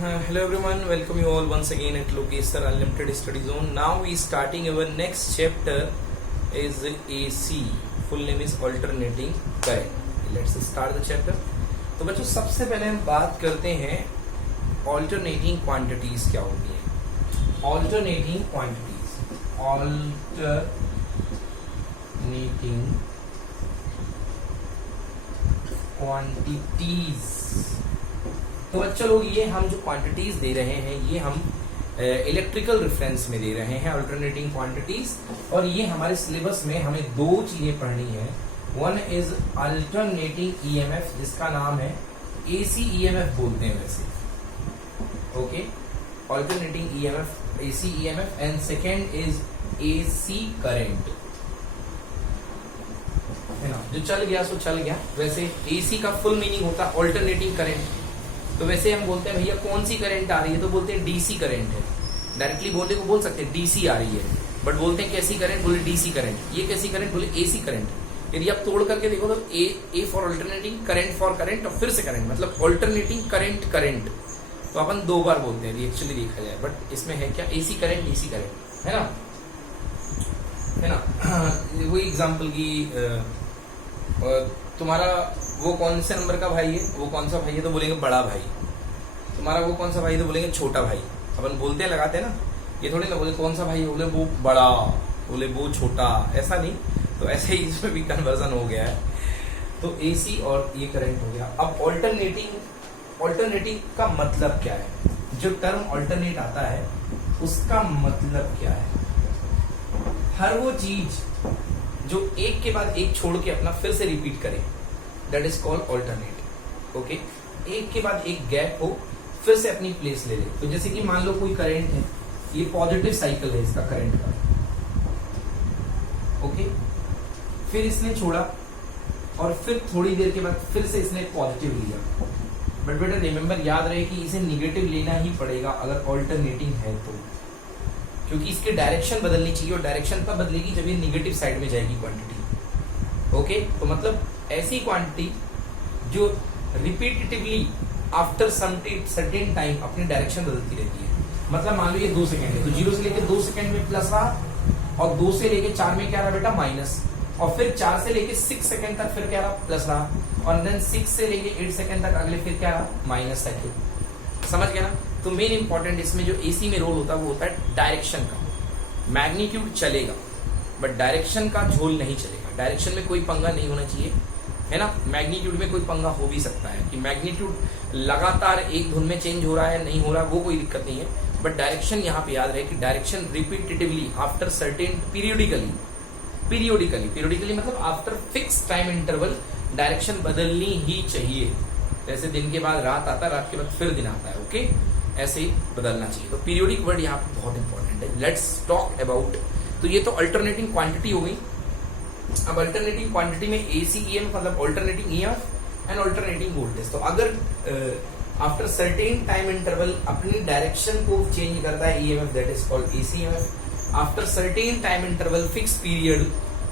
Hello everyone, welcome you all once again at Lokesh Sir Unlimited Study Zone. Now we starting our next chapter is AC. Full name is alternating current. Let's start the chapter. तो बच्चों सबसे पहले हम बात करते हैं alternating quantities क्या होती है. Alternating quantities. Alternating quantities. तो बच्चों लोग ये हम जो क्वांटिटीज दे रहे हैं ये हम इलेक्ट्रिकल रेफरेंस में दे रहे हैं अल्टरनेटिंग क्वांटिटीज. और ये हमारे सिलेबस में हमें दो चीजें पढ़नी है. वन इज अल्टरनेटिंग ईएमएफ जिसका नाम है एसी ईएमएफ बोलते हैं वैसे. Okay, alternating EMF AC EMF and second is AC current है ना. जो चल गया सो चल गया. वैसे एसी का फुल मीनिंग होता है अल्टरनेटिंग करंट. तो वैसे हम बोलते हैं भैया कौन सी करंट आ रही है तो बोलते हैं डीसी करंट है. डायरेक्टली बोलने को बोल सकते हैं डीसी आ रही है, बट बोलते हैं कैसी करंट, बोले डीसी करंट. ये कैसी करंट, बोले एसी करंट. यदि आप तोड़ करके देखो तो A for alternating, current for current और फिर से करंट, मतलब अल्टरनेटिंग करंट. तो अपन दो बार बोलते हैं एक्चुअली देखा जाए, बट इसमें है क्या एसी करंट डीसी करंट है ना. वही एग्जाम्पल की तुम्हारा वो कौन से नंबर का भाई है, वो कौन सा भाई है तो बोलेंगे बड़ा भाई. तुम्हारा वो कौन सा भाई है तो बोलेंगे छोटा भाई. अपन बोलते हैं लगाते हैं ना, ये थोड़ी ना बोले कौन सा भाई है बोले वो बड़ा, बोले वो छोटा, ऐसा नहीं. तो ऐसे ही इसमें भी कन्वर्जन हो गया है. तो एसी और ये करंट हो गया. अब ऑल्टरनेटिंग का मतलब क्या है, जो टर्म ऑल्टरनेट आता है उसका मतलब क्या है. हर वो चीज जो एक के बाद एक छोड़ के अपना फिर से रिपीट करे, that is called alternating. Okay, एक के बाद एक गैप हो फिर से अपनी प्लेस ले ले. तो जैसे कि मान लो कोई करंट है, ये पॉजिटिव साइकिल है इसका करंट का. ओके, फिर इसने छोड़ा और फिर थोड़ी देर के बाद फिर से इसने पॉजिटिव लिया. बट बेटा रिमेंबर, याद रहे कि इसे निगेटिव लेना ही पड़ेगा अगर ऑल्टरनेटिंग है तो, क्योंकि इसकी डायरेक्शन बदलनी चाहिए और डायरेक्शन तब बदलेगी जब ये निगेटिव साइड में जाएगी क्वांटिटी. ओके, तो मतलब ऐसी क्वांटिटी जो रिपीटेटिवली आफ्टर सर्टेन टाइम अपनी डायरेक्शन बदलती रहती है. मतलब मान लो ये 2 सेकंड है तो 0 से लेके 2 सेकंड में प्लस रहा, और 2 से लेके 4 में क्या रहा बेटा माइनस, और फिर 4 से लेके 6 सेकंड तक फिर क्या रहा प्लस रहा, और देन 6 से लेके 8 सेकंड तक अगले फिर क्या रहा माइनस साइकिल. समझ गया ना. तो मेन इंपॉर्टेंट इसमें जो एसी में रोल होता है वो होता है डायरेक्शन का. मैग्नीट्यूड चलेगा बट डायरेक्शन का झोल नहीं चलेगा. डायरेक्शन में कोई पंगा नहीं होना चाहिए, है ना. मैग्नीट्यूड में कोई पंगा हो भी सकता है कि मैग्नीट्यूड लगातार एक धुन में चेंज हो रहा है, नहीं हो रहा, वो कोई दिक्कत नहीं है. बट डायरेक्शन यहाँ पे याद रहे कि direction repetitively after certain periodically मतलब after fix time interval direction बदलनी ही चाहिए. जैसे दिन के बाद रात आता है, रात के बाद फिर दिन आता है. ओके, ऐसे ही बदलना चाहिए. तो पीरियोडिक वर्ड यहाँ पे बहुत इंपॉर्टेंट है. Let's talk about. तो ये तो अल्टरनेटिंग क्वांटिटी हो गई. अब अल्टरनेटिंग क्वांटिटी में एसी ईएमएफ मतलब alternating EMF and alternating voltage. तो अगर आफ्टर सर्टेन टाइम इंटरवल अपनी डायरेक्शन को चेंज करता है EMF, that is called AC EMF. After certain time interval fix period,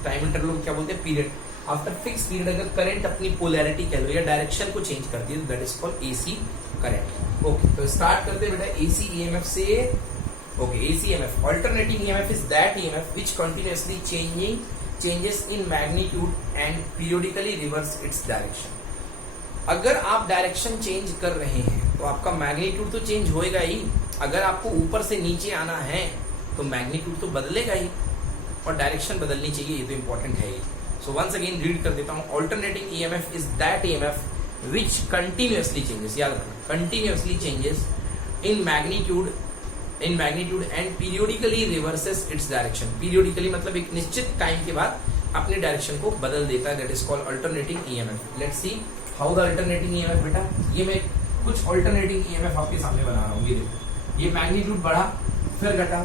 time interval क्या बोलते हैं पीरियड, आफ्टर फिक्स पीरियड अगर करंट अपनी पोलैरिटी कह लो या डायरेक्शन को चेंज करती है, that is called AC current. Okay, तो स्टार्ट करते हैं बेटा एसी ईएमएफ से. Okay, AC EMF alternating EMF is that EMF which continuously changes in magnitude and periodically reverse its direction. अगर आप डायरेक्शन चेंज कर रहे हैं तो आपका मैग्नीट्यूड तो चेंज होएगा ही. अगर आपको ऊपर से नीचे आना है तो मैग्नीट्यूड तो बदलेगा ही और डायरेक्शन बदलनी चाहिए. ये तो इंपॉर्टेंट है ही. सो वंस अगेन रीड कर देता हूं. Alternating EMF is that EMF which continuously changes, याद रखना, continuously changes in magnitude and periodically reverses its direction. Periodically मतलब एक निश्चित टाइम के बाद अपने डायरेक्शन को बदल देता है. That is called alternating EMF. Let's see how the alternating EMF. बेटा ये मैं कुछ अल्टरनेटिंग ईएमएफ आपके सामने बना रहा हूँ. ये देखो, ये मैग्नीट्यूड बढ़ा फिर घटा,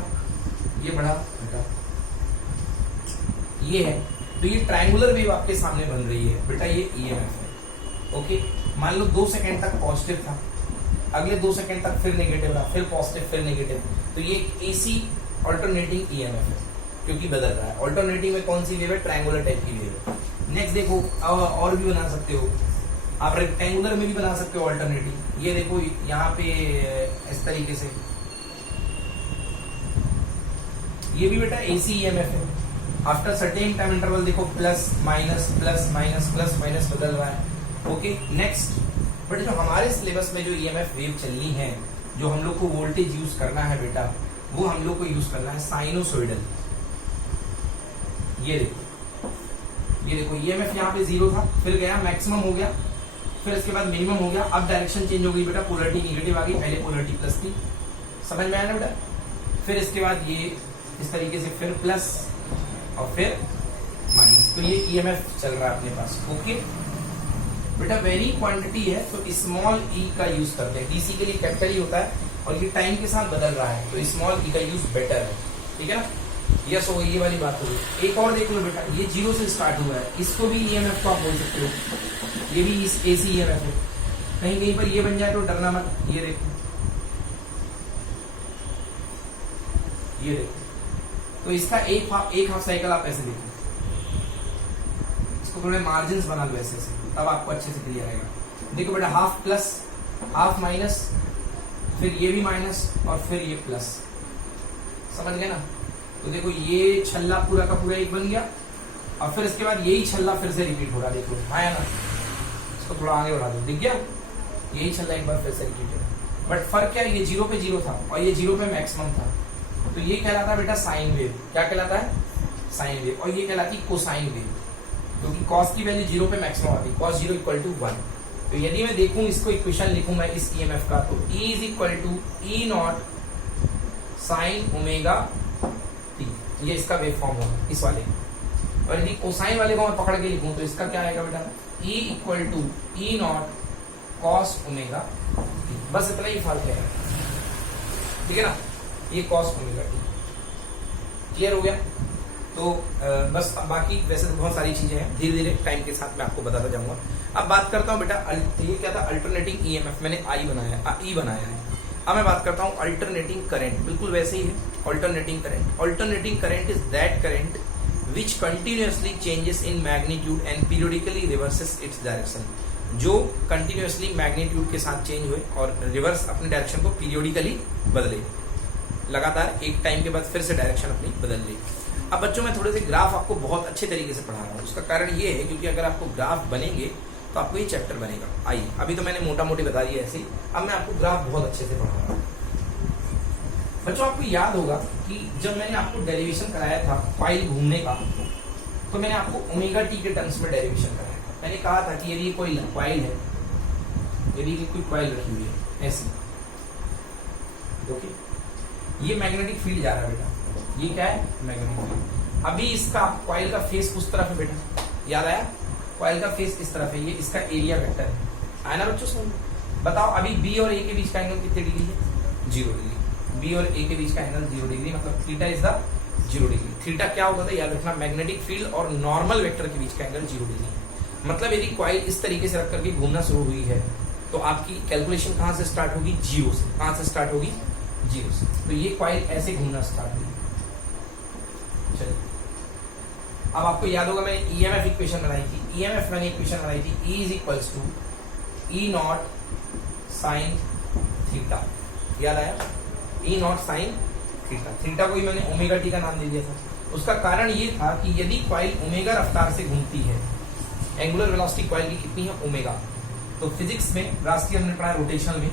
ये बढ़ा घटा, ये है. तो ये ट्रायंगुलर वेव आपके सामने बन रही है बेटा, ये ईएमएफ है. ओके, मान लो 2 सेकंड तक पॉजिटिव था, अगले 2 सेकंड तक फिर नेगेटिव रहा, फिर पॉजिटिव फिर नेगेटिव. तो ये एसी अल्टरनेटिंग ईएमएफ है क्योंकि बदल रहा है. अल्टरनेटिंग में कौन सी वेव है, ट्रायंगुलर टाइप की वेव है. नेक्स्ट देखो, और भी बना सकते हो आप रेक्टेंगुलर में भी बना सकते हो ऑल्टरनेटिंग। ये देखो यहाँ पे इस तरीके से, ये भी बेटा एसी ईएमएफ है। आफ्टर सर्टेन टाइम इंटरवल देखो plus minus plus minus plus minus बदल रहा है। ओके नेक्स्ट, बट जो हमारे सिलेबस में जो ईएमएफ वेव चलनी है, जो हम लोग को वोल्टेज यूज करना है बेटा, वो हम लोग को यूज करना है साइनोसोइडल। ये देखो ईएमएफ यहाँ पे 0 था, फिर गया मैक्सिमम हो गया, फिर इसके बाद मिनिमम हो गया, अब डायरेक्शन चेंज हो गई बेटा, पोलरिटी निगेटिव आ गई, पहले पोलरिटी प्लस थी, समझ में आया ना बेटा। फिर इसके बाद ये इस तरीके से फिर प्लस और फिर माइनस, तो ये ईएमएफ चल रहा है अपने पास। ओके बेटा, वेरी क्वांटिटी है तो स्मॉल ई का यूज करते हैं, डीसी के लिए कैपिटल ही होता है और ये टाइम के साथ बदल रहा है तो स्मॉल ई का यूज बेटर है, ठीक है ना। यस हो गई, ये वाली बात हो गई। एक और देख लो बेटा, ये 0 से स्टार्ट हुआ है, इसको भी ईएमएफ को आप बोल सकते हो, ये भी एसी ईएमएफ है। कहीं कहीं पर ये बन जाए तो डरना मत। ये देखो तो इसका एक हाफ साइकिल आप ऐसे देखो, इसको थोड़े मार्जिन बना लो ऐसे, तब आपको अच्छे से क्लियर आएगा। देखो बेटा, हाफ प्लस हाफ माइनस, फिर ये भी माइनस और फिर ये प्लस, समझ गए ना। तो देखो ये छल्ला पूरा का पूरा एक बन गया और फिर इसके बाद यही छल्ला फिर से रिपीट हो रहा, देखो आया ना। इसको थोड़ा आगे बढ़ा दो, दिख गया, यही छल्ला एक बार फिर से रिपीट हो। बट फर्क क्या है, ये 0 पे 0 था और ये 0 पे मैक्सिमम था, तो ये कहलाता है बेटा साइन वेव। क्या कहलाता है? Sine wave. और ये कहलाती है कोसाइन वेव, क्योंकि कॉस की वैल्यू 0 पे मैक्सिमम आती है, cos 0 इक्वल टू 1। तो यदि मैं देखूं इसको इक्वेशन लिखूं मैं इस ईएमएफ का, तो E is equal to E not sine omega T, ये इसका वेव फॉर्म होगा इस वाले। और यदि कोसाइन वाले को मैं पकड़ के लिखूं तो इसका क्या आएगा बेटा, E equal to E not cos omega T, बस इतना ही फर्क है, ठीक है ना। ये कॉस ओमेगा टी क्लियर हो गया। तो बस बाकी वैसे तो बहुत सारी चीजें हैं, धीरे धीरे टाइम के साथ मैं आपको बताता जाऊंगा। अब बात करता हूं बेटा, ये क्या था, अल्टरनेटिंग ईएमएफ, मैंने ई बनाया है। अब मैं बात करता हूं अल्टरनेटिंग करंट, बिल्कुल वैसे ही है alternating current. Alternating current is that current which continuously changes in magnitude and periodically reverses its direction, जो कंटिन्यूअसली मैग्नीट्यूड के साथ चेंज हुए और रिवर्स अपने डायरेक्शन को पीरियडिकली बदले, लगातार एक टाइम के बाद फिर से डायरेक्शन अपनी बदल ली। अब बच्चों मैं थोड़े से ग्राफ आपको बहुत अच्छे तरीके से पढ़ा रहा हूँ, उसका कारण ये है क्योंकि अगर आपको ग्राफ बनेंगे तो आपको ये चैप्टर बनेगा। आइए, अभी तो मैंने मोटा मोटी बता दिया ऐसे ही, अब मैं आपको ग्राफ बहुत अच्छे से पढ़ा रहा हूँ। बच्चों आपको याद होगा कि जब मैंने आपको डेरिवेशन कराया था कॉइल घूमने का, तो मैंने आपको ओमेगा टी के टर्म्स में डेरिवेशन कराया था। मैंने कहा था कि यदि कोई कॉइल है, यदि कोई कॉइल रखी हुई है ऐसी, ओके, ये मैग्नेटिक फील्ड जा रहा है बेटा, ये क्या है, मैग्नेटिक फील्ड। अभी इसका कॉइल का फेस उस तरफ है बेटा, याद आया, कॉइल का फेस इस तरफ है, ये इसका एरिया वेक्टर है, आया ना बच्चों समझ। बताओ अभी बी और ए के बीच का एंगल कितने डिग्री है, 0 डिग्री। बी और ए के बीच का एंगल 0 डिग्री, मतलब theta is the 0 degree. Theta क्या होता था, याद रखना, मैग्नेटिक फील्ड और नॉर्मल वेक्टर के बीच का एंगल 0 डिग्री। मतलब यदि कॉइल इस तरीके से रख करके घूमना शुरू हुई है तो आपकी कैलकुलेशन कहां से स्टार्ट होगी, 0 से। कहां से स्टार्ट होगी, 0 से। तो ये कॉइल ऐसे घूमना स्टार्ट होगी। चलिए, अब आपको याद होगा मैंने ईएमएफ इक्वेशन बनाई थी, ईएमएफ मैंने इक्वेशन बनाई थी, E is equals to E not sine theta, याद आया, E not sine theta. Theta को ही मैंने ओमेगा टी का नाम दे दिया था। उसका कारण ये था कि यदि कॉइल ओमेगा रफ्तार से घूमती है, एंगुलर वेलोसिटी कॉइल की कितनी है, ओमेगा, तो फिजिक्स में राष्ट्रीय हमने पढ़ा रोटेशनल में,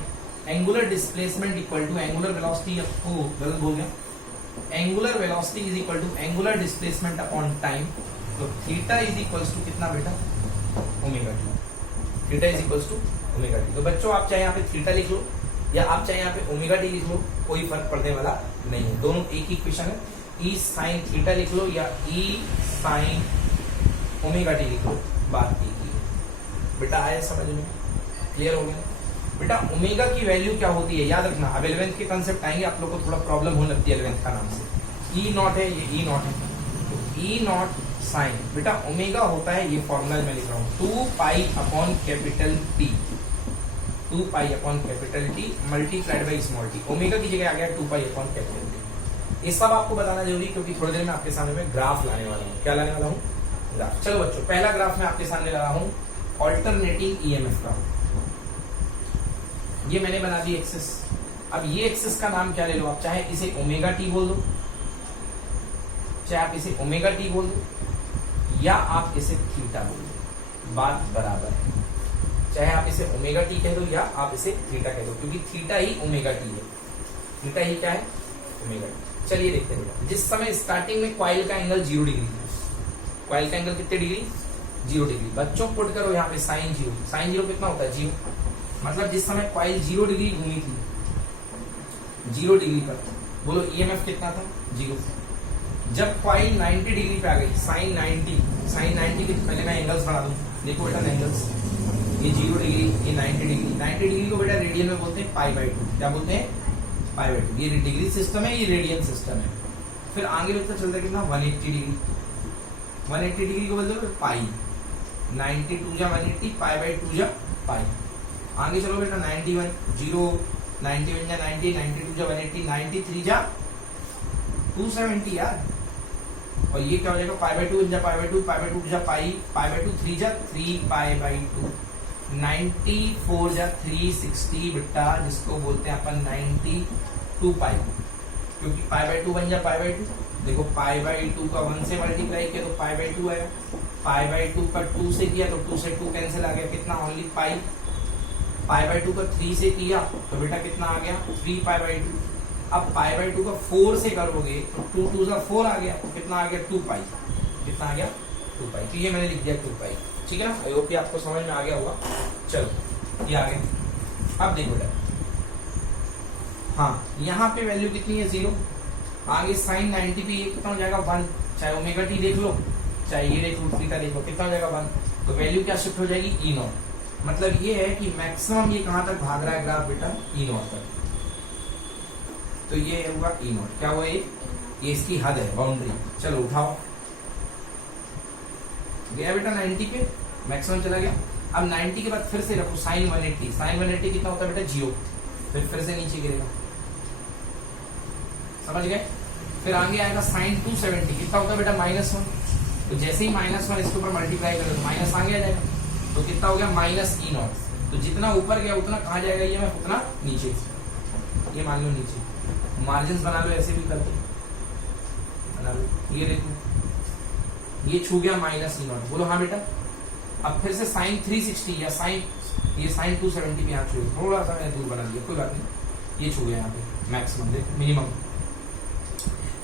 angular displacement equal to angular velocity, गलत बोल गया, angular velocity is equal to angular displacement upon time. तो थीटा इज इक्वल्स टू कितना बेटा, omega T. Theta is equals to omega T. तो बच्चों आप चाहे यहाँ पे थीटा लिख लो या आप चाहे यहाँ पे ओमेगा टी लिख लो, कोई फर्क पड़ने वाला नहीं है, दोनों एक ही इक्वेशन है। ई साइन थीटा लिख लो या ई साइन ओमेगा टी लिख लो, बात एक ही है। बेटा आया समझ में, क्लियर हो गया बेटा। ओमेगा की वैल्यू क्या होती है याद रखना, अब 11th के कंसेप्ट आएंगे, आप लोग को थोड़ा प्रॉब्लम होने लगती है 11th का नाम से। ई नॉट है, ये ई नॉट है, तो ई नॉट साइन बेटा ओमेगा होता है, ये फॉर्मूला मैं लिख रहा हूँ, 2 pi upon capital T, 2 pi upon capital T multiplied by small T. Omega की जगह आ गया 2 पाई अपॉन कैपिटल टी। ये सब आपको बताना जरूरी, क्योंकि थोड़ी देर में आपके सामने में ग्राफ लाने वाला हूँ। क्या लाने वाला हूँ, ग्राफ। चलो बच्चों, पहला ग्राफ मैं आपके सामने ला रहा हूँ ऑल्टरनेटिंग ईएमएफ का। ये मैंने बना दी एक्सिस। अब ये एक्सिस का नाम क्या ले लो आप, चाहे इसे ओमेगा टी बोल दो, चाहे आप इसे ओमेगा टी बोल दो, या आप इसे थीटा बोल दो, बात बराबर है। चाहे आप इसे ओमेगा टी कह दो या आप इसे थीटा कह दो, क्योंकि थीटा ही ओमेगा टी है। थीटा ही क्या है, ओमेगा टी। चलिए देखते हैं बेटा, जिस समय स्टार्टिंग में कॉइल का एंगल 0 डिग्री है, कॉइल का एंगल कितने डिग्री, 0 डिग्री। बच्चों पुट करो यहाँ पे साइन 0, साइन 0 कितना होता है, 0। मतलब जिस समय कॉइल 0 डिग्री घूमी थी, 0 डिग्री पर, बोलो ईएमएफ कितना था, 0। जब कॉइल 90 डिग्री पे आ गई, साइन 90 के पहले मैं एंगल्स बना दूं, देखो बेटा एंगल्स, ये 0 डिग्री, ये 90 डिग्री। 90 डिग्री को बेटा रेडियन में बोलते हैं π/2। क्या बोलते हैं, π/2। ये डिग्री सिस्टम है, ये रेडियन सिस्टम है। फिर आगे बेटा चलता है कितना, 180 डिग्री। 180 डिग्री को बोलते हैं पाई, 92 जा 180, π/2 जा पाई। आगे चलो बेटा 91, 0, 91 जा 90, 92 जा 180, 93 जा 270 यार। और ये क्या हो जाएगा, π/2 जा π/2, π/2 जा पाई, π/2 3 जा 3π/2, 94 जा 360 बेटा, जिसको बोलते हैं अपन 92 पाई, क्योंकि π/2 बन जा π/2। देखो π/2 का 1 से मल्टीप्लाई किया तो π/2 आया, π/2 का 2 से किया तो 2 से 2 कैंसिल आ गया, कितना ओनली पाई। π/2 का 3 से किया तो बेटा कितना आ गया, 3π/2। अब π/2 का 4 से करोगे तो 2 2 का 4 आ गया, कितना आ गया, 2 पाई। कितना आ गया, 2 पाई। तो ये मैंने लिख दिया 2 पाई, ठीक है ना। आई होप आपको समझ में आ गया होगा। चलो ये आ गया। अब देखो बेटा, हाँ यहाँ पे वैल्यू कितनी है, 0। आगे साइन 90 पे ये कितना हो जाएगा, 1। चाहे ओमेगा टी देख लो, चाहे ये देख लो, थीटा देख लो, कितना हो जाएगा, 1। तो वैल्यू क्या शिफ्ट हो जाएगी, E0। मतलब ये है कि मैक्सिमम ये कहां तक भाग रहा है ग्राफ बेटा, E0 तक। तो ये होगा E0। क्या हुआ, ये इसकी हद है, बाउंड्री। चलो उठाओ, गया बेटा 90 पे, मैक्सिमम चला गया। अब 90 के बाद फिर से रखो साइन 180। साइन 180 कितना होता है बेटा, 0। फिर से नीचे गिरेगा, समझ गए। फिर आगे आएगा साइन 270, कितना होता है बेटा, -1। तो जैसे ही -1 इसके ऊपर मल्टीप्लाई करोगे तो माइनस आगे आ जाएगा, तो कितना हो गया, -E0। तो जितना ऊपर गया उतना कहाँ जाएगा, ये मैं उतना नीचे, ये मान लो नीचे। मार्जिन बना लो, ऐसे भी करते बना लो। ये देखो ये छू गया -E0, बोलो हाँ बेटा। अब फिर से साइन 360 या साइन, ये साइन 270 पे यहाँ छू, थोड़ा सा मैंने दूर बना दिया, कोई बात नहीं, ये छू गया यहाँ पे मैक्सिमम, देखो मिनिमम।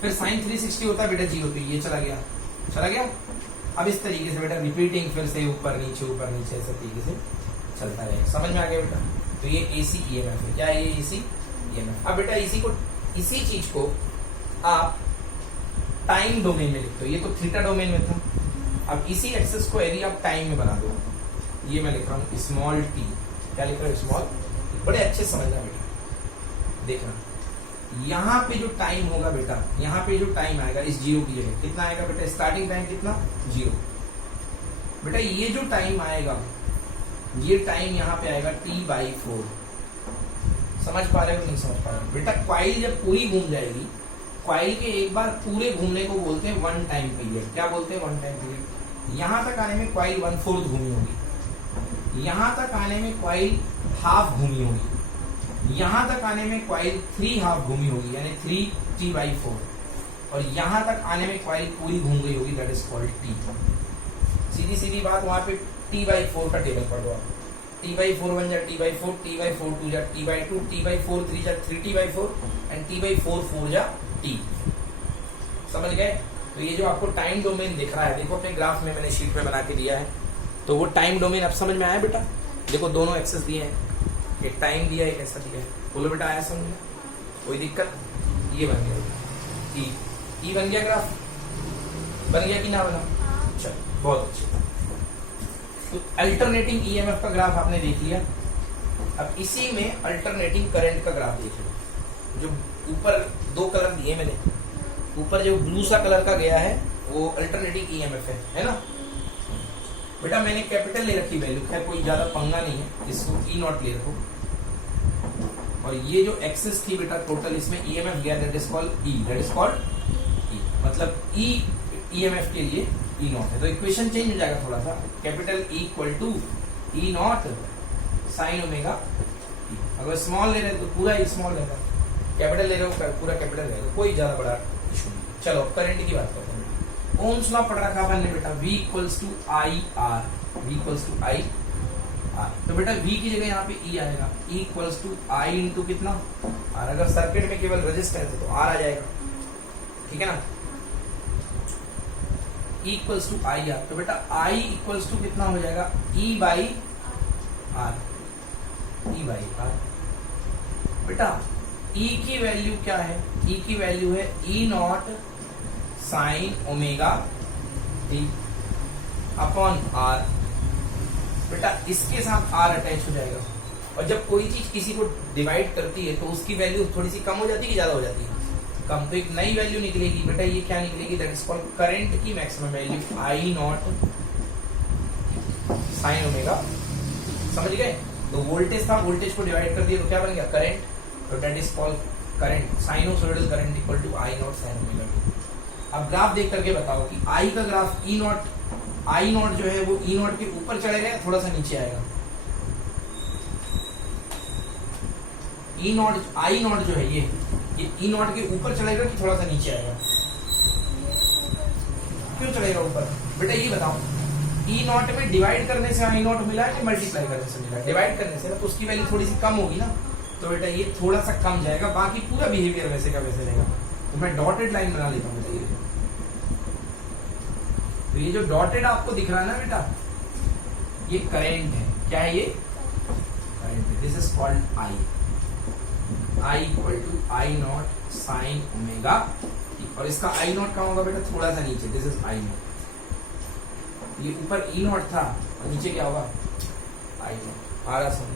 फिर साइन 360 होता है बेटा 0, तो ये चला गया। अब इस तरीके से बेटा रिपीटिंग, फिर से ऊपर नीचे ऐसे तरीके से चलता रहेगा। समझ में आ गया बेटा। तो ये AC EMF है। क्या है ये AC EMF। अब बेटा इसी चीज को आप टाइम डोमेन में लिखते हो, ये तो थीटा डोमेन में था। अब इसी एक्सेस को यदि आप टाइम में बना दो, ये मैं लिख रहा हूँ स्मॉल t। क्या लिख रहा हूँ, स्मॉल। बड़े अच्छे समझना बेटा, देखना यहाँ पे जो टाइम होगा बेटा, यहाँ पे जो टाइम आएगा इस 0 की जगह कितना आएगा बेटा, स्टार्टिंग टाइम कितना, 0। बेटा ये जो टाइम आएगा, ये टाइम यहाँ पे आएगा T/4। समझ पा रहे हो नहीं समझ पा रहे हो बेटा। कॉइल जब पूरी घूम जाएगी, कॉइल के एक बार पूरे घूमने को बोलते हैं 1 टाइम पीरियड। क्या बोलते हैं, 1 टाइम पीरियड। यहाँ तक आने में कॉइल 1/4 घूमी होगी, यहाँ तक आने में कॉइल हाफ घूमी होगी, यहां तक आने में कॉइल 3 हाफ घूमी होगी, यानी 3T/4, और यहां तक आने में कॉइल पूरी घूम गई होगी, दैट इज कॉल्ड T। सीधी बात, वहां पे T/4 का टेबल पढ़ दो आप। T/4 बन जा T/4, T/4 2 जा T/2, T/4 3 जा 3T/4, एंड T/4 4 जा T। समझ गए। तो ये जो आपको टाइम डोमेन दिख रहा है, देखो अपने ग्राफ में मैंने शीट में बना के दिया है, तो वो टाइम डोमेन अब समझ में आया बेटा। देखो दोनों एक्सेस दिए हैं, एक टाइम दिया है, एक ऐसा दिया है। बोलो बेटा आया समझ में, कोई दिक्कत। ये बन गया ई बन गया, ग्राफ बन गया कि ना बना। चलो बहुत अच्छे। तो अल्टरनेटिंग ईएमएफ का ग्राफ आपने देख लिया। अब इसी में अल्टरनेटिंग करंट का ग्राफ देख लो। जो ऊपर 2 कलर दिए मैंने, ऊपर जो ब्लू सा कलर का गया है वो अल्टरनेटिंग ईएमएफ है ना बेटा। मैंने कैपिटल ले रखी वैल्यू, खैर कोई ज्यादा पंगा नहीं है, इसको E0 ले रखो। और ये जो एक्सिस थी बेटा टोटल, इसमें ईएमएफ गया, that is called E, that is called E। मतलब ईएमएफ के लिए E0 है। तो इक्वेशन चेंज हो जाएगा थोड़ा सा, capital E = E not sine omega T. अगर स्मॉल ले रहे हो तो पूरा ही स्मॉल रहेगा, कैपिटल ले रहे हो पूरा कैपिटल रहेगा, कोई ज्यादा बड़ा इशू नहीं। चलो करंट की बात करते हैं। ओम्स लॉ पढ़ रखा अपन ने बेटा, V equals to I R, V equals to I R. तो बेटा V की जगह यहाँ पे E आएगा, E equals to I into कितना आर। अगर सर्किट में केवल रेजिस्टेंस है तो R आ जाएगा, ठीक है ना। E equals to I R, तो बेटा I इक्वल्स टू कितना हो जाएगा, E by R, E by R. बेटा E की वैल्यू क्या है, E की वैल्यू है E not sine omega T upon R. बेटा इसके साथ R अटैच हो जाएगा, और जब कोई चीज किसी को डिवाइड करती है तो उसकी वैल्यू थोड़ी सी कम हो जाती है कि ज्यादा हो जाती है, कम। तो एक नई वैल्यू निकलेगी बेटा, ये क्या निकलेगी, दैट इज कॉल्ड करंट की maximum value, I not sine omega. समझ गए। तो वोल्टेज था, वोल्टेज को डिवाइड कर दिया तो क्या बन गया, करंट। तो that is called current, sinusoidal current equal to I not sine omega T. अब ग्राफ देख करके बताओ कि आई का graph E not, I not जो है वो ई नॉट के ऊपर चढ़ेगा या थोड़ा सा नीचे आएगा। ई नॉट, आई नॉट जो है ये ई नॉट के ऊपर चढ़ेगा कि थोड़ा सा नीचे आएगा। क्यों चढ़ेगा ऊपर, बेटा ये बताओ। ई नॉट में डिवाइड करने से आई नॉट मिला कि मल्टीप्लाई करने से मिला, डिवाइड करने से ना, तो उसकी वैल्यू थोड़ी सी कम होगी ना, तो बेटा ये थोड़ा सा कम जाएगा, बाकी पूरा बिहेवियर वैसे का वैसे रहेगा। तो मैं डॉटेड लाइन बना लेता हूँ। तो ये जो डॉटेड आपको दिख रहा है ना बेटा, ये करंट है। क्या है ये, करंट है। This is called I, I equal to I not sine omega, और इसका आई नॉट कहाँ होगा बेटा, थोड़ा सा नीचे, दिस इज आई नॉट। ये ऊपर ई नॉट था और नीचे क्या होगा, आई नॉट। आ रहा समझ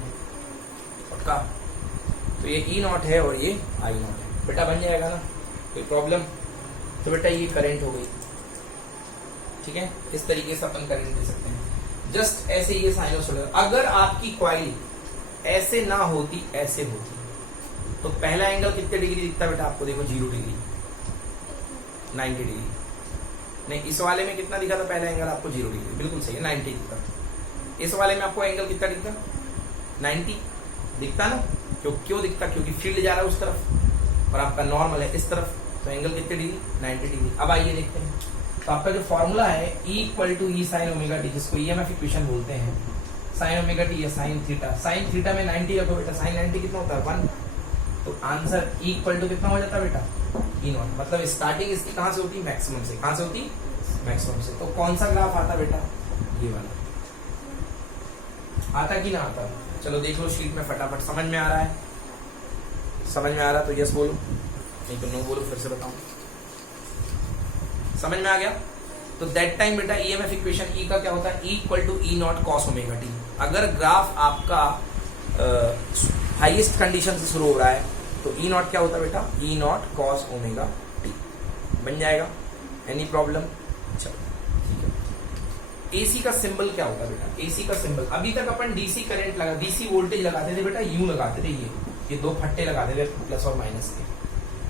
पक्का। तो ये ई नॉट है और ये आई नॉट है, बेटा बन जाएगा ना, कोई प्रॉब्लम। तो बेटा ये करंट हो गई, ठीक है। इस तरीके से अपन करंट दे सकते हैं। जस्ट ऐसे ये साइनोसॉइडल। अगर आपकी कॉइल ऐसे ना होती, ऐसे होती, तो पहला एंगल कितने डिग्री दिखता बेटा आपको, देखो 0 डिग्री, 90 डिग्री। नहीं, इस वाले में कितना दिखा था पहला एंगल आपको, 0 डिग्री, बिल्कुल सही है, 90 दिखता। इस वाले में आपको एंगल कितना दिखता, 90 दिखता ना। क्यों दिखता, क्योंकि फील्ड जा रहा है उस तरफ और आपका नॉर्मल है इस तरफ, तो एंगल कितने डिग्री, 90 डिग्री। अब आइए देखते हैं। तो आपका जो फॉर्मूला है E equal to E sine omega T, जिसको EMF इक्वेशन बोलते हैं, साइन ओमेगा टी या साइन थीटा। साइन थीटा में 90 रखो बेटा, साइन 90 कितना होता है, 1। तो आंसर E इक्वल टू कितना हो जाता है बेटा, E नॉट। मतलब स्टार्टिंग इसकी कहां से होती है, मैक्सिमम से। कहां से होती, मैक्सिमम से। तो कौन सा ग्राफ आता बेटा, ये वाला आता कि ना आता। चलो देख लो शीट में फटाफट। समझ में आ रहा है, समझ में आ रहा तो यस बोलो, नहीं तो नो बोलो, फिर से बताऊं। समझ में आ गया। तो दैट टाइम बेटा EMF इक्वेशन E का क्या होता है, E equal to E not cos omega T. अगर ग्राफ आपका हाईएस्ट कंडीशन से शुरू हो रहा है तो E नॉट क्या होता है बेटा, E not cos omega T. बन जाएगा, एनी प्रॉब्लम। चलो ठीक है। AC का सिंबल क्या होता है बेटा, AC का सिंबल, अभी तक अपन DC करंट लगा, DC वोल्टेज लगाते थे बेटा, यूं लगाते थे, ये 2 फट्टे लगाते थे प्लस और माइनस के।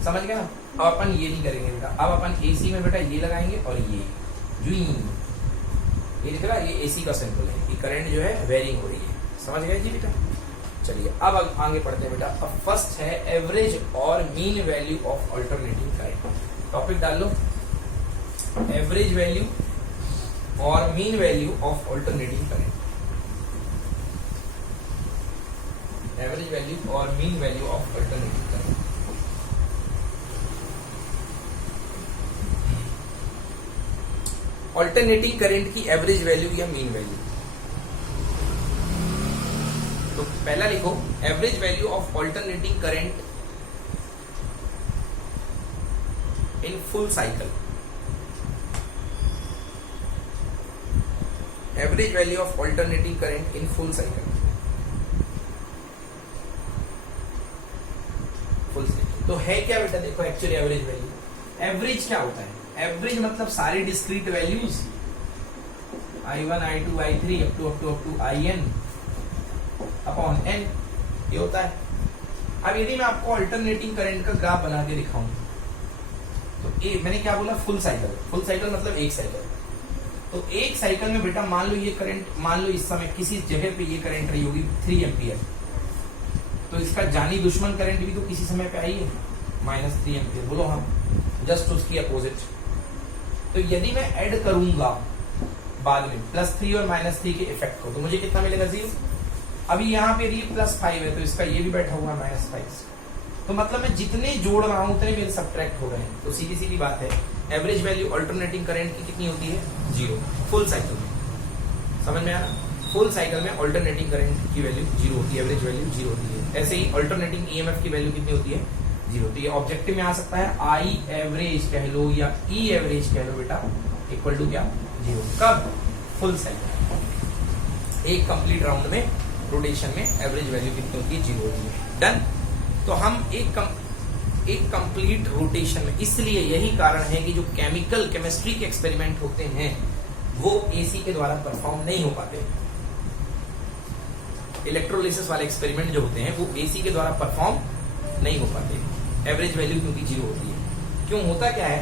समझ गया ना। अब अपन ये नहीं करेंगे बेटा, अब अपन AC में बेटा ये लगाएंगे और ये दिख रहा है, ये AC का सिंबल है कि करंट जो है वेरिंग हो रही है। समझ गए जी बेटा। चलिए अब आगे पढ़ते हैं बेटा। अब फर्स्ट है एवरेज और mean value of alternating current. Topic डाल लो, एवरेज वैल्यू और mean value of alternating current. Average वैल्यू और mean value of alternating current. Alternating current की एवरेज वैल्यू या मीन वैल्यू। तो पहला लिखो, average value of alternating current in full cycle. Average value of alternating current in full cycle. Full cycle तो है क्या बेटा, देखो एक्चुअली एवरेज वैल्यू, एवरेज क्या होता है, एवरेज मतलब सारी discrete values I1, I2, I3 up to IN upon N, ये होता है। अब यदि मैं आपको अल्टरनेटिंग करंट का ग्राफ बना के दिखाऊं तो मैंने क्या बोला, फुल साइकिल। फुल साइकिल मतलब एक साइकिल। तो एक साइकिल में बेटा मान लो ये करंट, मान लो इस समय किसी जगह पे ये करंट रही होगी 3 एम्पियर, तो इसका जानी दुश्मन करंट भी तो किसी समय पे आई है -3 एम्पियर, बोलो हाँ, जस्ट उसकी अपोजिट। तो यदि मैं ऐड करूंगा बाद में +3 और -3 के इफेक्ट को, तो मुझे कितना मिलेगा 0। अभी यहाँ पे ये +5 है तो इसका ये भी बैठा हुआ -5, तो मतलब मैं जितने जोड़ रहा हूं उतने मेरे सब्ट्रैक्ट हो रहे हैं। तो सीधी सीधी बात है, एवरेज वैल्यू अल्टरनेटिंग करंट की कितनी होती है 0 फुल साइकिल में, समझ में आया ना। फुल साइकिल में अल्टरनेटिंग करंट की वैल्यू 0 होती है, एवरेज वैल्यू 0 होती है। ऐसे ही अल्टरनेटिंग ईएमएफ की वैल्यू कितनी होती है 0। तो ये ऑब्जेक्टिव में आ सकता है आई एवरेज कह लो या ई एवरेज कह लो बेटा, इक्वल टू क्या 0। कब? फुल साइकिल, एक कंप्लीट राउंड में रोटेशन में एवरेज वैल्यू कितनी होती है 0 होती है। डन। तो हम एक कंप्लीट रोटेशन में, इसलिए यही कारण है कि जो केमिस्ट्री के एक्सपेरिमेंट होते हैं वो एसी के द्वारा परफॉर्म नहीं हो पाते। इलेक्ट्रोलिसिस वाले एक्सपेरिमेंट जो होते हैं वो एसी के द्वारा परफॉर्म नहीं हो पाते, एवरेज वैल्यू क्योंकि 0 होती है। क्यों होता क्या है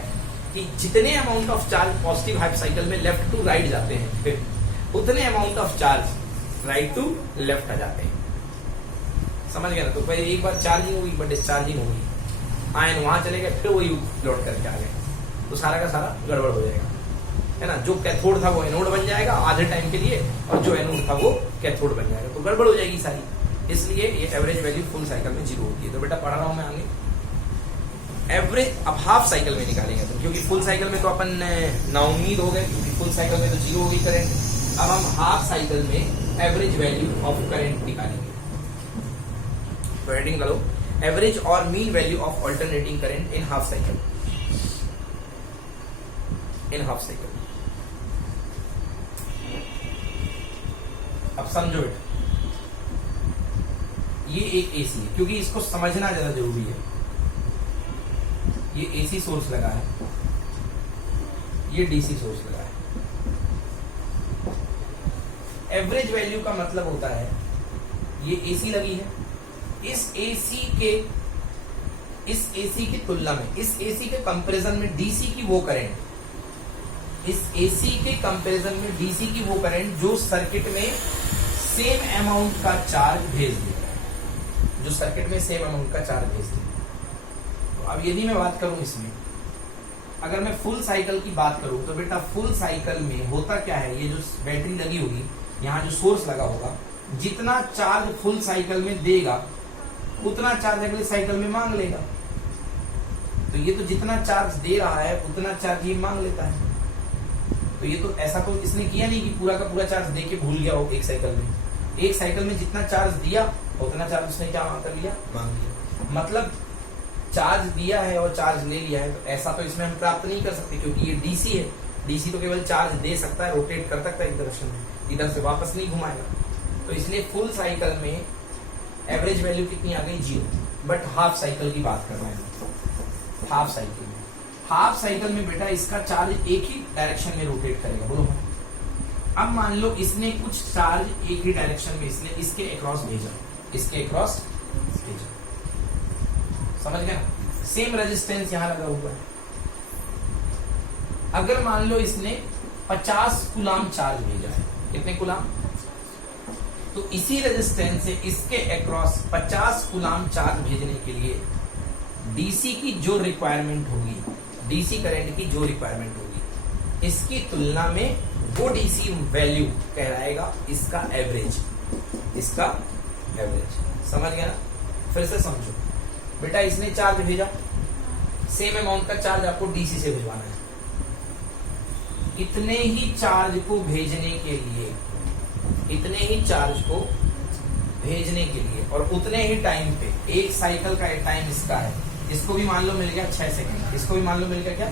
कि जितने amount of charge positive half cycle में लेफ्ट टू राइट जाते हैं उतने amount of charge right to left आ जाते हैं, समझ गए ना। तो पहले एक बार चार्जिंग होगी, एक बार डिस्चार्जिंग होगी, आयन वहां चले गए, फिर वही लौट करके आ गए, तो सारा का सारा गड़बड़ हो जाएगा, है ना। जो कैथोड था वो एनोड बन जाएगा आधे टाइम के लिए, और जो एनोड था वो कैथोड बन जाएगा, तो गड़बड़ हो जाएगी सारी। इसलिए ये एवरेज वैल्यू फुल साइकिल में 0 होती है। तो बेटा पढ़ा रहा हूं मैं आगे। एवरेज अब हाफ साइकिल में निकालेंगे तो, क्योंकि फुल साइकिल में तो अपन नाउम्मीद हो गए, क्योंकि फुल साइकिल में तो 0 होगी करंट। अब हम हाफ साइकिल में एवरेज वैल्यू ऑफ करंट निकालेंगे। तो हेडिंग करो, एवरेज और mean value of alternating current in half cycle. In half cycle अब समझो बेटा, ये एक एसी है, क्योंकि इसको समझना ज्यादा जरूरी है। ये एसी सोर्स लगा है, ये डीसी सोर्स लगा है। एवरेज वैल्यू का मतलब होता है ये एसी लगी है, इस एसी की तुलना में, इस एसी के कंपैरिजन में डीसी की वो करंट, इस एसी के कंपैरिजन में डीसी की वो करंट जो सर्किट में सेम अमाउंट का चार्ज भेज देता है, जो सर्किट में सेम अमाउंट का चार्ज भेज देता है। तो अब यदि मैं बात करूं इसमें, अगर मैं फुल साइकिल की बात करूं तो बेटा फुल साइकिल में होता क्या है, ये जो बैटरी लगी होगी, यहाँ जो सोर्स लगा होगा, जितना चार्ज फुल साइकिल में देगा उतना चार्ज अगले साइकिल में मांग लेगा। तो ये तो जितना चार्ज दे रहा है उतना चार्ज ये मांग लेता है। तो ये तो ऐसा तो इसने किया नहीं कि पूरा का पूरा चार्ज दे के भूल गया हो एक साइकिल में। एक साइकिल में जितना चार्ज दिया उतना चार्ज उसने क्या कर लिया, मांग लिया। मतलब चार्ज दिया है और चार्ज ले लिया है, तो ऐसा तो इसमें हम प्राप्त नहीं कर सकते, क्योंकि ये डीसी है। डीसी तो केवल चार्ज दे सकता है, रोटेट कर सकता है एक डायरेक्शन में, इधर से वापस नहीं घुमाएगा। तो इसलिए फुल साइकिल में एवरेज वैल्यू कितनी आ गई 0। बट हाफ साइकिल की बात कर रहे हैं। हाफ साइकिल में, हाफ साइकिल में बेटा इसका चार्ज एक ही डायरेक्शन में रोटेट करेगा, बोलो। अब मान लो इसने कुछ चार्ज एक ही डायरेक्शन में इसने इसके अक्रॉस भेजा, इसके अक्रॉस भेजा, समझ गया ना। सेम रेजिस्टेंस यहां लगा हुआ है। अगर मान लो इसने 50 कूलाम चार्ज भेजा है, कितने कूलाम, तो इसी रेजिस्टेंस से इसके अक्रॉस 50 कूलाम चार्ज भेजने के लिए डीसी की जो रिक्वायरमेंट होगी, डीसी करंट की जो रिक्वायरमेंट होगी, इसकी तुलना में वो डीसी वैल्यू कहलाएगा इसका एवरेज, इसका एवरेज। समझ गया ना। फिर से समझो बेटा, इसने चार्ज भेजा, सेम अमाउंट का चार्ज आपको डीसी से भिजवाना है। इतने ही चार्ज को भेजने के लिए, इतने ही चार्ज को भेजने के लिए और उतने ही टाइम पे, एक साइकिल का टाइम इसका है, इसको भी मान लो मिल गया 6 सेकंड, इसको भी मान लो मिल गया क्या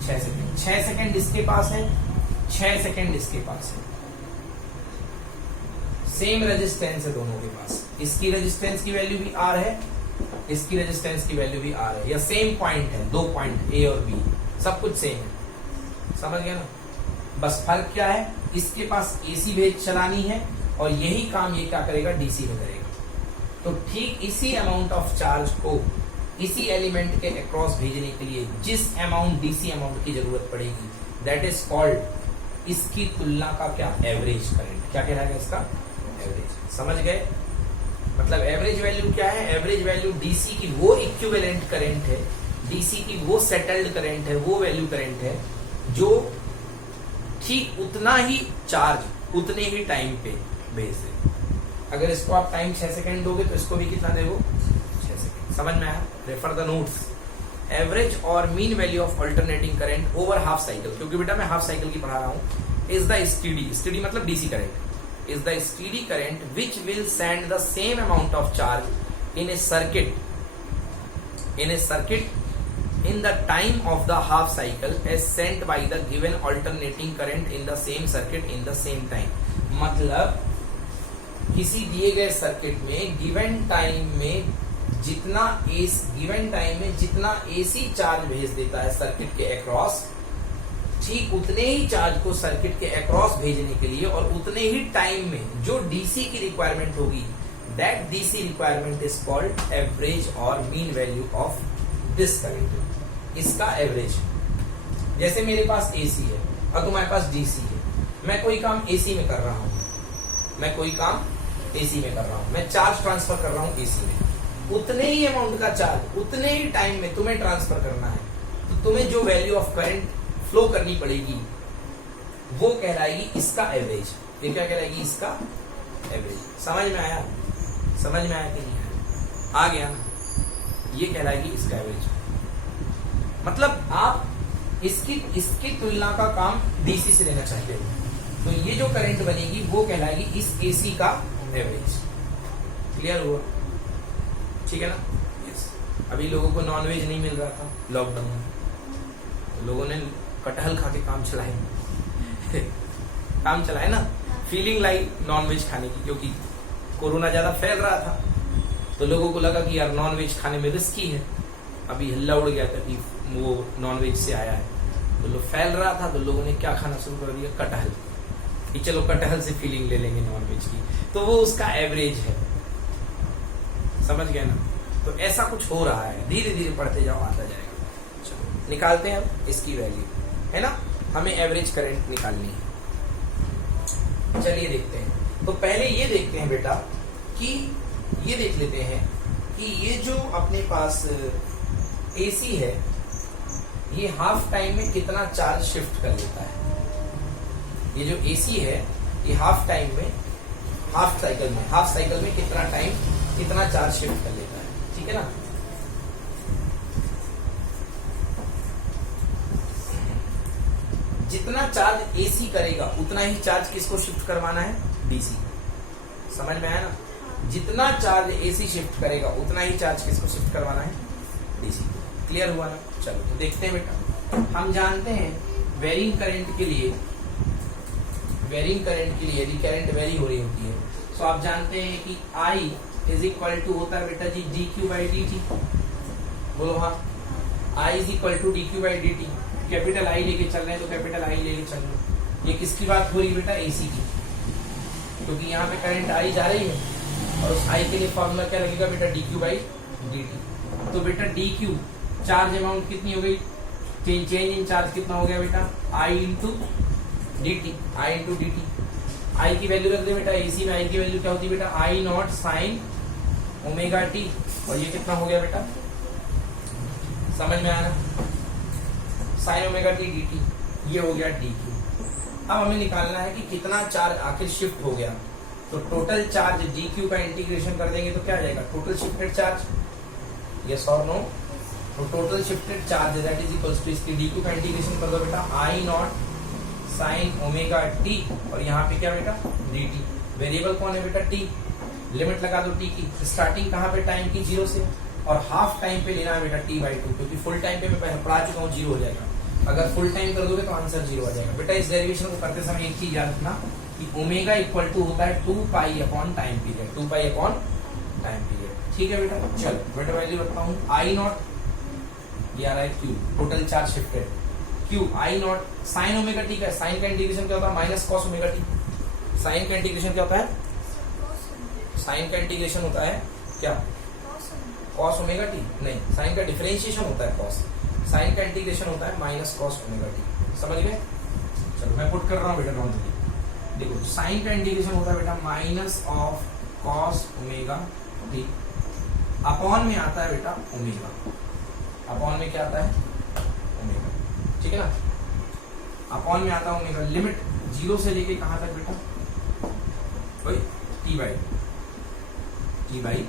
6 सेकंड। 6 सेकंड इसके पास है, 6 सेकंड इसके पास है। सेम रेजिस्टेंस है दोनों के पास, इसकी रेजिस्टेंस की वैल्यू भी R है, इसकी रेजिस्टेंस की वैल्यू भी R है, या सेम पॉइंट है, 2 पॉइंट A और B सब कुछ सेम है। समझ गया ना। बस फर्क क्या है, इसके पास एसी भेज चलानी है और यही काम ये क्या करेगा, डीसी में करेगा। तो ठीक इसी अमाउंट ऑफ चार्ज को इसी एलिमेंट के अक्रॉस भेजने के लिए जिस अमाउंट डीसी अमाउंट की जरूरत पड़ेगी, दैट इज कॉल्ड, इसकी तुलना का क्या एवरेज करंट, क्या कहलाएगा इसका एवरेज। समझ गए, मतलब एवरेज वैल्यू क्या है, एवरेज वैल्यू डीसी की वो इक्विवेलेंट करंट है, डीसी की वो सेटल्ड करंट है, वो वैल्यू करंट है जो ठीक उतना ही चार्ज उतने ही टाइम पे भेज दे। अगर इसको आप टाइम 6 सेकंड दोगे तो इसको भी कितना देगो 6 सेकंड। समझ में आया, रेफर द नोट्स। एवरेज और mean value of alternating current over half cycle, क्योंकि बेटा मैं हाफ साइकिल की पढ़ा रहा हूं, इज द स्टेडी मतलब DC current, is the steady current which will send the same amount of charge in A circuit in the time of the half cycle as sent by the given alternating current in the same circuit in the same time। मतलब किसी दिए गए circuit में given time में जितना AC charge भेज देता है सर्किट के अक्रॉस, ठीक उतने ही चार्ज को सर्किट के अक्रॉस भेजने के लिए और उतने ही टाइम में जो डीसी की रिक्वायरमेंट होगी, that DC requirement is called average और mean value of this current. इसका एवरेज, जैसे मेरे पास एसी है और तुम्हारे पास डीसी है, मैं कोई काम एसी में कर रहा हूं, मैं चार्ज ट्रांसफर कर रहा हूं एसी में, उतने ही अमाउंट का चार्ज उतने ही टाइम में तुम्हें ट्रांसफर करना है, तो तुम्हें जो वैल्यू ऑफ करंट फ्लो करनी पड़ेगी वो कहलाएगी इसका एवरेज। ये क्या कहलाएगी, इसका एवरेज। समझ में आया कि नहीं आया? आ गया ना, ये कहलाएगी इसका एवरेज। मतलब आप इसकी तुलना का काम डीसी से लेना चाहते हो, तो ये जो करंट बनेगी वो कहलाएगी इस एसी का एवरेज। क्लियर हुआ? ठीक है ना? यस। अभी लोगों को नॉनवेज नहीं मिल रहा था लॉकडाउन में, तो लोगों ने कटहल खा के काम चलाए ना, फीलिंग लाइक नॉनवेज खाने की, क्योंकि कोरोना ज्यादा फैल रहा था, तो लोगों को लगा कि यार नॉनवेज खाने में रिस्की है। अभी हल्ला उड़ गया था कि वो नॉनवेज से आया है, तो लोग फैल रहा था, तो लोगों ने क्या खाना शुरू कर दिया, कटहल, कि चलो कटहल से फीलिंग ले लेंगे नॉनवेज की, तो वो उसका एवरेज है। समझ गए ना? तो ऐसा कुछ हो रहा है, धीरे धीरे पढ़ते जाओ, आता जाएगा। चलो निकालते हैं अब इसकी वैल्यू, है ना, हमें एवरेज करंट निकालनी है। चलिए देखते हैं। तो पहले ये देखते हैं बेटा कि ये देख लेते हैं कि ये जो अपने पास एसी है, ये हाफ टाइम में कितना चार्ज शिफ्ट कर लेता है। ये जो एसी है ये हाफ टाइम में, हाफ साइकिल में कितना चार्ज शिफ्ट कर लेता है। ठीक है ना? जितना चार्ज एसी करेगा उतना ही चार्ज किसको शिफ्ट करवाना है, डीसी। समझ में आया ना? जितना चार्ज एसी शिफ्ट करेगा उतना ही चार्ज किसको शिफ्ट करवाना है, डीसी। क्लियर हुआ ना? चलो तो देखते हैं बेटा, हम जानते हैं वेरिंग करंट के लिए यदि करंट वेरी हो रही होती है, तो आप जानते हैं कि I इज इक्वल टू होता है बेटा जी dq बाई dt। बोलो हाँ, I is equal to dq by dt। Capital I लेके चल रहे हैं तो कैपिटल I लेके चल रहे हैं। ये किसकी बात हो रही है बेटा, एसी की, क्योंकि यहाँ पे करंट I जा रही है और उस I के लिए फॉर्मूला क्या लगेगा बेटा, dq बाई dt। तो बेटा dq चार्ज अमाउंट कितनी हो गई, चेंज इन चार्ज कितना हो गया बेटा, I इंटू dt। I की वैल्यू रख दे बेटा, एसी में I की वैल्यू क्या होती है बेटा, I not sine omega T, और ये कितना हो गया बेटा, समझ में आया ना, साइन ओमेगा टी dt, ये हो गया dq। अब हमें निकालना है कि कितना चार्ज आखिर शिफ्ट हो गया, तो टोटल चार्ज dq का इंटीग्रेशन कर देंगे तो क्या आ जाएगा, टोटल शिफ्टेड चार्ज, यस और नो। तो total shifted charge that is equals to इसकी dq का इंटीग्रेशन कर दो बेटा, I not sine omega T, और यहाँ पे क्या बेटा, dt। वेरिएबल कौन है बेटा, t। लिमिट लगा दो t की, स्टार्टिंग कहाँ पे टाइम की, 0 से, और हाफ टाइम पे लेना है बेटा t/2, क्योंकि फुल टाइम पे मैं पढ़ा चुका हूँ 0 हो जाएगा। अगर फुल टाइम कर दोगे तो आंसर 0 आ जाएगा। बेटा इस डेरिवेशन को करते समय एक चीज याद रखना कि ओमेगा इक्वल टू होता है 2 upon time period, 2 upon time period. ठीक है बेटा, चलो बेटा वैल्यू रखता हूँ, I नॉट, ये आ रहा है Q, total charge shifted, Q I not sine omega T का, साइन का इंटीग्रेशन क्या होता है, minus cos omega T. Sine का इंटीग्रेशन क्या होता है, साइन का इंटीग्रेशन होता है क्या, कॉस ओमेगा टी, नहीं, साइन का डिफरेंशिएशन होता है कॉस, साइन का इंटीग्रेशन होता है माइनस कॉस ओमेगा टी। समझ गए? चलो मैं पुट कर रहा हूँ बेटा नॉर्मली। देखो साइन का इंडिकेशन होता है बेटा minus of cos omega T, upon में आता है बेटा ओमेगा, अपॉन में क्या आता है ओमेगा, ठीक है ना, अपॉन में आता है ओमेगा। लिमिट 0 से लेके कहां तक बेटा, वही टी बाई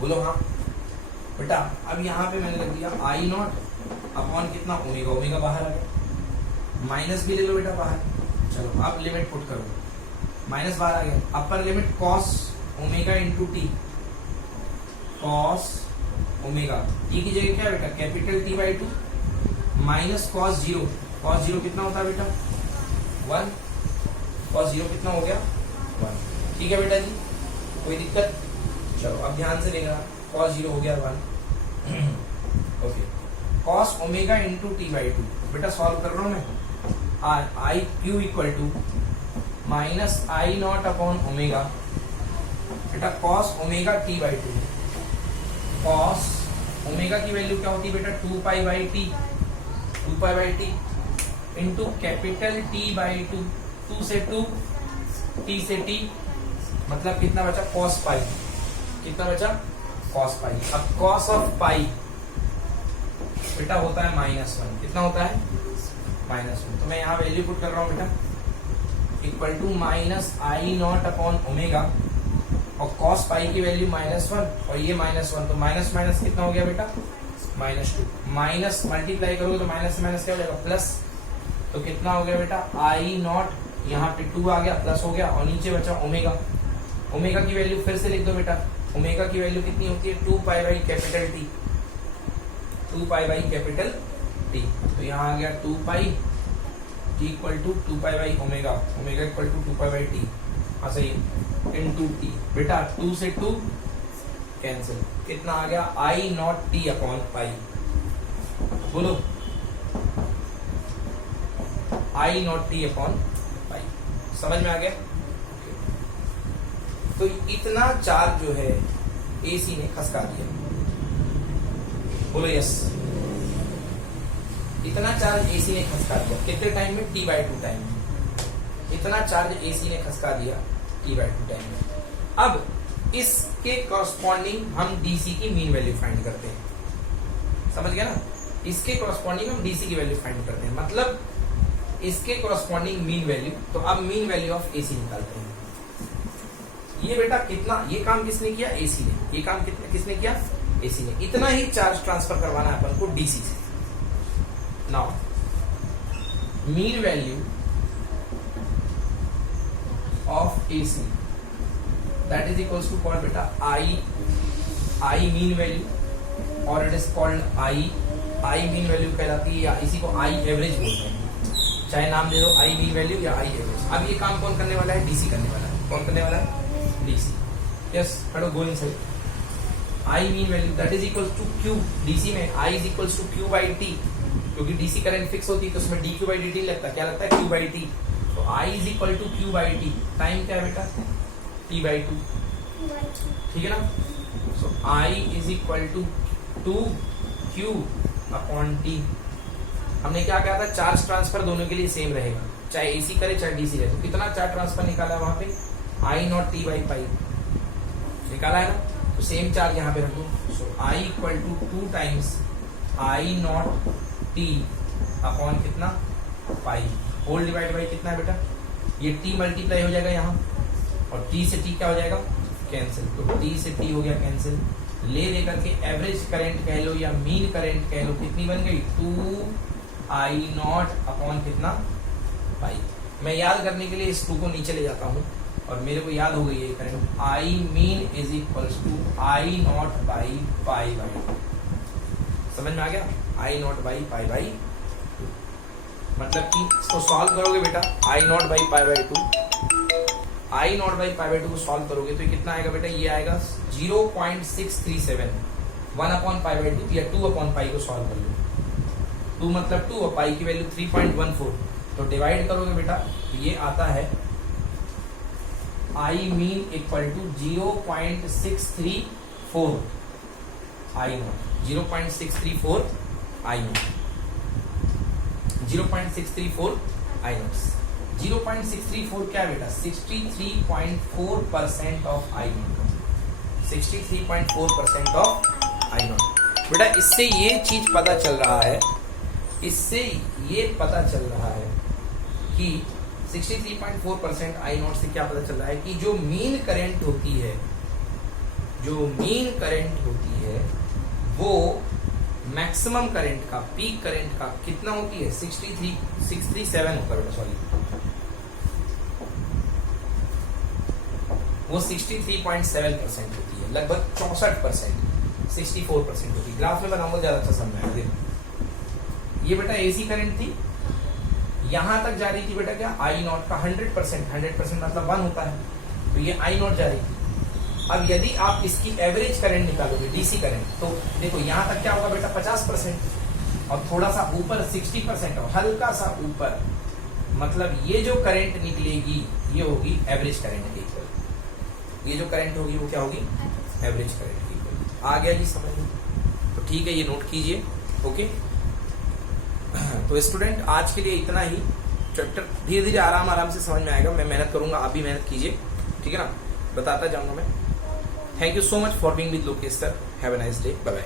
बोलो हाँ बेटा। अब यहाँ पे मैंने लिख दिया आई नॉट अपॉन कितना ओमेगा, ओमेगा बाहर आ गया, माइनस भी ले लो बेटा बाहर। चलो अब लिमिट पुट करो, माइनस बाहर आ गया, upper limit cos omega into T, cos omega T की जगह क्या बेटा capital T by to, minus cos zero, cos zero कितना होता है बेटा 1, कॉस जीरो कितना हो गया 1, ठीक है बेटा जी, कोई दिक्कत। चलो अब ध्यान से देखना, कॉस जीरो हो गया 1 okay, cos omega into T by two, बेटा सॉल्व कर रहा हूं मैं, I Q equal to minus I not upon omega, बेटा cos omega T by two, cos omega की वैल्यू क्या होती है बेटा 2 pi by T, 2 pi by T into capital T by two, 2 से 2 टी से टी, मतलब कितना बचा कॉस पाई, कितना बचा कॉस पाई। अब कॉस ऑफ पाई बेटा होता है -1, कितना होता है -1, तो मैं यहाँ वैल्यू पुट कर रहा हूँ बेटा equal to minus I not upon omega, और कॉस पाई की वैल्यू -1 और ये -1, तो माइनस माइनस कितना हो गया बेटा -2, माइनस मल्टीप्लाई करोगे तो माइनस से माइनस क्या हो जाएगा प्लस, तो कितना हो गया बेटा आई नॉट, यहाँ पे 2 आ गया प्लस हो गया, और नीचे बचा ओमेगा, ओमेगा की वैल्यू फिर से लिख दो बेटा, ओमेगा की वैल्यू कितनी होती है 2 pi by capital T, 2 pi by capital T, तो यहाँ आ गया 2 pi T equal to 2 pi by omega, omega equal to 2 pi by T, हाँ सही इनटू टी, बेटा 2 से 2 कैंसिल, कितना आ गया I not T upon pi, बोलो आई नॉट टी अपॉन पाई, समझ में आ गया। तो इतना चार्ज जो है एसी ने खसका दिया, बोलो यस, इतना चार्ज एसी ने खसका दिया, कितने टाइम में टी बाई 2 टाइम में, इतना चार्ज एसी ने खसका दिया टी बाई 2 टाइम में। अब इसके कॉरस्पॉन्डिंग हम डीसी की मीन वैल्यू फाइंड करते हैं, समझ गया ना, इसके कॉरस्पॉन्डिंग हम डीसी की वैल्यू फाइंड करते हैं, मतलब इसके कॉरस्पॉन्डिंग मीन वैल्यू, तो अब मीन वैल्यू ऑफ एसी निकालते हैं। ये बेटा कितना, ये काम किसने किया एसी ने, ये काम किसने किया एसी ने, इतना ही चार्ज ट्रांसफर करवाना है अपन को डीसी से। Now mean value of AC that is equals to called बेटा आई मीन वैल्यू, और it is called I mean value कहलाती है, या इसी को आई एवरेज बोलते हैं, चाहे नाम दे दो आई मीन वैल्यू या आई एवरेज। अब ये काम कौन करने वाला है डीसी करने वाला है, कौन करने वाला है DC, yes hello go inside, I mean value that is equals to Q, DC में I is equals to Q by T, क्योंकि डीसी करंट फिक्स होती है तो उसमें D Q by D T लगता है, क्या लगता है क्यू बाई टी, तो I is equal to Q by T, time क्या है बेटा टी बाई 2, ठीक है ना, so I is equal to 2 Q upon T. हमने क्या कहा था चार्ज ट्रांसफर दोनों के लिए सेम रहेगा, चाहे एसी करे चाहे डीसी करे, तो कितना चार्ज ट्रांसफर निकाला है वहां पे I not T by pi निकाला है ना, तो सेम चार्ज यहाँ पे रखो, so I equal to 2 times I not T upon कितना पाई, होल डिवाइड बाई कितना है बेटा, ये टी मल्टीप्लाई हो जाएगा यहाँ, और टी से टी क्या हो जाएगा कैंसिल, तो टी से टी हो गया कैंसिल, ले लेकर के एवरेज करंट कह लो या मीन करंट कह लो, कितनी बन गई 2 आई नॉट अपॉन कितना पाई। मैं याद करने के लिए इस 2 को नीचे ले जाता हूँ, और मेरे को याद हो गई है current, I mean is equals to I not by pi by 2, समझ में आ गया, I not by pi by 2, मतलब कि इसको सॉल्व करोगे बेटा I not by pi by 2, I not by pi by 2 को सॉल्व करोगे तो कितना आएगा बेटा, ये आएगा 0.637, 1 अपॉन पाई बाई 2 या 2 अपॉन पाई को सॉल्व कर लो, 2 मतलब 2 और पाई की वैल्यू 3.14, तो डिवाइड करोगे बेटा तो ये आता है I mean equal to 0.634 I not, 0.634 I not, 0.634 I not. 0.634 क्या है बेटा? 63.4% of I not. 63.4% of I not. बेटा इससे ये चीज पता चल रहा है, इससे ये पता चल रहा है कि 63.4% आई नॉट से क्या पता चल रहा है कि जो मीन करंट होती है, जो मीन करंट होती है वो मैक्सिमम करंट का, पीक करंट का कितना होती है? 637 होता है बेटा, सॉरी वो 63.7% होती है, लगभग 64%, 64% होती है। ग्राफ में बनाऊंगा ज्यादा अच्छा समझ आएगा। देखो ये बेटा एसी करंट थी, यहां तक जा रही थी बेटा क्या? आई नॉट का 100% मतलब 1 होता है, तो ये आई नॉट जा रही थी। अब यदि आप इसकी एवरेज करंट निकालोगे, डीसी करंट, तो देखो यहां तक क्या होगा बेटा? 50%, और थोड़ा सा ऊपर 60% और हल्का सा ऊपर, मतलब ये जो करंट निकलेगी ये होगी एवरेज करंट की इक्वल। ये जो करंट होगी वो क्या होगी? एवरेज करंट की इक्वल। आ गया जी समझ में? तो ठीक है, ये नोट कीजिए। ओके, तो स्टूडेंट आज के लिए इतना ही। चैप्टर धीरे धीरे आराम से समझ में आएगा, मैं मेहनत करूंगा, आप भी मेहनत कीजिए, ठीक है ना? बताता जाऊंगा मैं। Thank you so much for being with Lokesh sir. Have a nice day, bye bye.